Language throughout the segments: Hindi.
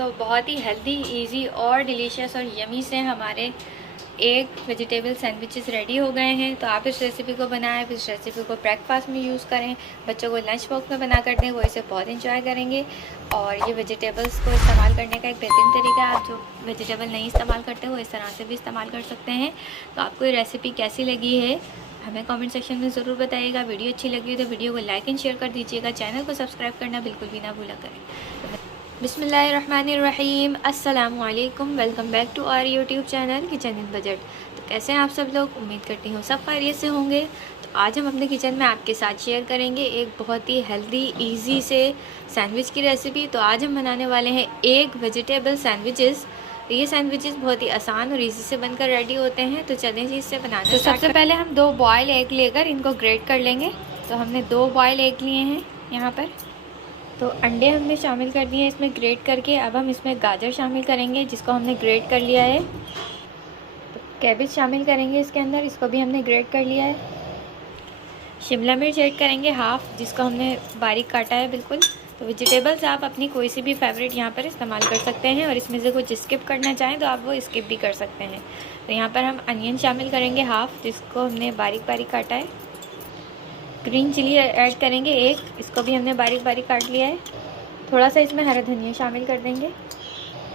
तो बहुत ही हेल्दी, इजी और डिलीशियस और यमी से हमारे एग वेजिटेबल सैंडविचेस रेडी हो गए हैं। तो आप इस रेसिपी को बनाएं, इस रेसिपी को ब्रेकफास्ट में यूज़ करें, बच्चों को लंच बॉक्स में बना कर दें, वो इसे बहुत इंजॉय करेंगे। और ये वेजिटेबल्स को इस्तेमाल करने का एक बेहतरीन तरीका है। आप जो वेजिटेबल नहीं इस्तेमाल करते वो इस तरह से भी इस्तेमाल कर सकते हैं। तो आपको ये रेसिपी कैसी लगी है हमें कमेंट सेक्शन में ज़रूर बताइएगा। वीडियो अच्छी लगी तो वीडियो को लाइक एंड शेयर कर दीजिएगा। चैनल को सब्सक्राइब करना बिल्कुल भी ना भूला करें। बिस्मिल्लाहिर्रहमानिर्रहीम, अस्सलामु अलैकुम, welcome back to our YouTube channel kitchen in budget. तो कैसे हैं आप सब लोग? उम्मीद करती हूँ सब खैरियत से होंगे। तो आज हम अपने किचन में आपके साथ शेयर करेंगे एक बहुत ही हेल्दी इजी से सैंडविच की रेसिपी। तो आज हम बनाने वाले हैं एग वेजिटेबल सैंडविचेस। ये सैंडविचेस बहुत ही आसान और इजी से बनकर रेडी होते हैं। तो चलें जी इससे बनाना। तो सबसे पहले हम 2 बॉयल एग लेकर इनको ग्रेट कर लेंगे। तो हमने 2 बॉयल एग लिए हैं यहाँ पर। तो अंडे हमने शामिल कर दिए इसमें ग्रेट करके। अब हम इसमें गाजर शामिल करेंगे जिसको हमने ग्रेट कर लिया है। तो कैबेज शामिल करेंगे इसके अंदर, इसको भी हमने ग्रेट कर लिया है। शिमला मिर्च ऐड करेंगे हाफ़, जिसको हमने बारीक काटा है बिल्कुल। तो वेजिटेबल्स आप अपनी कोई सी भी फेवरेट यहाँ पर इस्तेमाल कर सकते हैं, और इसमें से कुछ स्किप करना चाहें तो आप वो स्किप भी कर सकते हैं। तो यहाँ पर हम अनियन शामिल करेंगे हाफ़, जिसको हमने बारीक बारीक काटा है। ग्रीन चिली ऐड करेंगे एक, इसको भी हमने बारीक बारीक काट लिया है। थोड़ा सा इसमें हरा धनिया शामिल कर देंगे।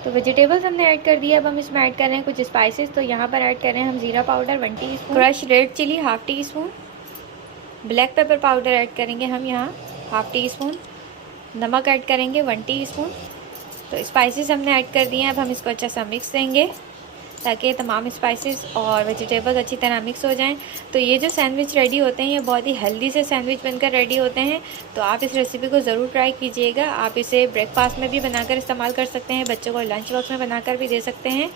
तो वेजिटेबल्स हमने ऐड कर दिया। अब हम इसमें ऐड कर रहे हैं कुछ स्पाइसेस। तो यहाँ पर ऐड कर रहे हैं हम ज़ीरा powder 1 teaspoon, crush red chilli ½ teaspoon, black pepper powder add करेंगे हम यहाँ ½ टीस्पून, नमक ऐड करेंगे 1 टीस्पून। तो स्पाइसेस हमने ऐड कर दिए हैं। अब हम इसको अच्छा सा मिक्स देंगे ताकि तमाम स्पाइसेस और वेजिटेबल्स अच्छी तरह मिक्स हो जाएं। तो ये जो सैंडविच रेडी होते हैं ये बहुत ही हेल्दी से सैंडविच बनकर रेडी होते हैं। तो आप इस रेसिपी को ज़रूर ट्राई कीजिएगा। आप इसे ब्रेकफास्ट में भी बनाकर इस्तेमाल कर सकते हैं, बच्चों को लंच बॉक्स में बनाकर भी दे सकते हैं।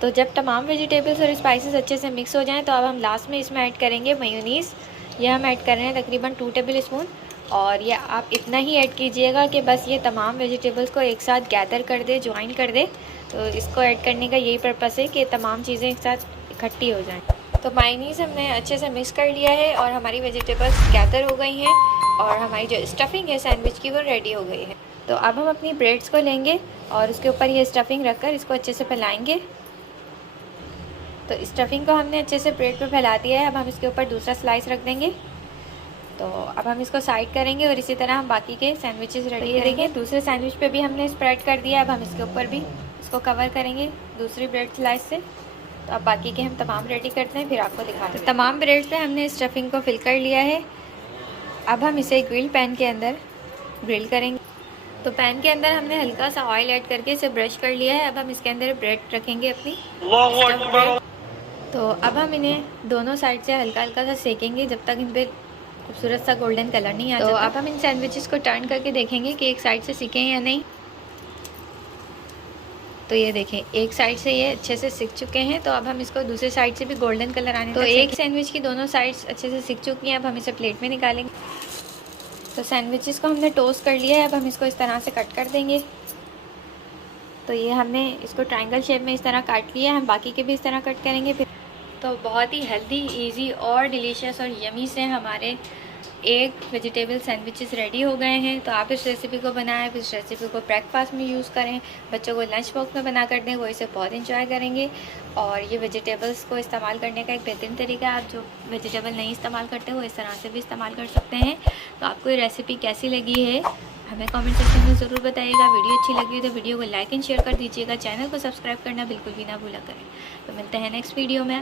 तो जब तमाम वेजिटेबल्स और स्पाइसेस अच्छे से मिक्स हो जाएँ तो अब हम लास्ट में इसमें ऐड करेंगे मेयोनीज़। यह हम ऐड कर रहे हैं तकरीबन 2 टेबल स्पून। और ये आप इतना ही ऐड कीजिएगा कि बस ये तमाम वेजिटेबल्स को एक साथ गैदर कर दे, ज्वाइन कर दे। तो इसको ऐड करने का यही पर्पस है कि तमाम चीज़ें एक साथ इकट्ठी हो जाएं। तो मायोनीज़ हमने अच्छे से मिक्स कर लिया है और हमारी वेजिटेबल्स गैदर हो गई हैं और हमारी जो स्टफिंग है सैंडविच की वो रेडी हो गई है। तो अब हम अपनी ब्रेड्स को लेंगे और उसके ऊपर ये स्टफिंग रखकर इसको अच्छे से फैलाएँगे। तो स्टफिंग को हमने अच्छे से ब्रेड पर फैला दिया है। अब हम इसके ऊपर दूसरा स्लाइस रख देंगे। तो अब हम इसको साइड करेंगे और इसी तरह हम बाकी के सैंडविचेस रेडी करेंगे। देखिए दूसरे सैंडविच पे भी हमने स्प्रेड कर दिया। अब हम इसके ऊपर भी इसको कवर करेंगे दूसरी ब्रेड स्लाइस से। तो अब बाकी के हम तमाम रेडी करते हैं, फिर आपको दिखाते हैं। तो तमाम ब्रेड पे हमने स्टफिंग को फिल कर लिया है। अब हम इसे ग्रिल पैन के अंदर ग्रिल करेंगे। तो पैन के अंदर हमने हल्का सा ऑयल ऐड करके इसे ब्रश कर लिया है। अब हम इसके अंदर ब्रेड रखेंगे अपनी। तो अब हम इन्हें दोनों साइड से हल्का हल्का सा सेकेंगे जब तक इन पर खूबसूरत सा गोल्डन कलर नहीं आ जाता। तो अब हम इन सैंडविचेस को टर्न करके देखेंगे कि एक साइड से सीखे हैं या नहीं। तो ये देखें एक साइड से ये अच्छे से सीख चुके हैं। तो अब हम इसको दूसरे साइड से भी गोल्डन कलर आने। तो एक सैंडविच की दोनों साइड्स अच्छे से सीख चुकी हैं। अब हम इसे प्लेट में निकालेंगे। तो सैंडविचेस को हमने टोस्ट कर लिया है। अब हम इसको इस तरह से कट कर देंगे। तो ये हमने इसको ट्रायंगल शेप में इस तरह काट लिया है। हम बाकी के भी इस तरह कट करेंगे फिर। तो बहुत ही हेल्दी, इजी और डिलीशियस और यमी से हमारे एग वेजिटेबल सैंडविचेस रेडी हो गए हैं। तो आप इस रेसिपी को बनाएं, इस रेसिपी को ब्रेकफास्ट में यूज़ करें, बच्चों को लंच बॉक्स में बना कर दें, वो इसे बहुत इंजॉय करेंगे। और ये वेजिटेबल्स को इस्तेमाल करने का एक बेहतरीन तरीका है। आप जो वेजिटेबल नहीं इस्तेमाल करते वो इस तरह से भी इस्तेमाल कर सकते हैं। तो आपको ये रेसिपी कैसी लगी है हमें कमेंट सेक्शन में ज़रूर बताइएगा। वीडियो अच्छी लगी तो वीडियो को लाइक एंड शेयर कर दीजिएगा। चैनल को सब्सक्राइब करना बिल्कुल भी ना भूला करें। तो मिलते हैं नेक्स्ट वीडियो में।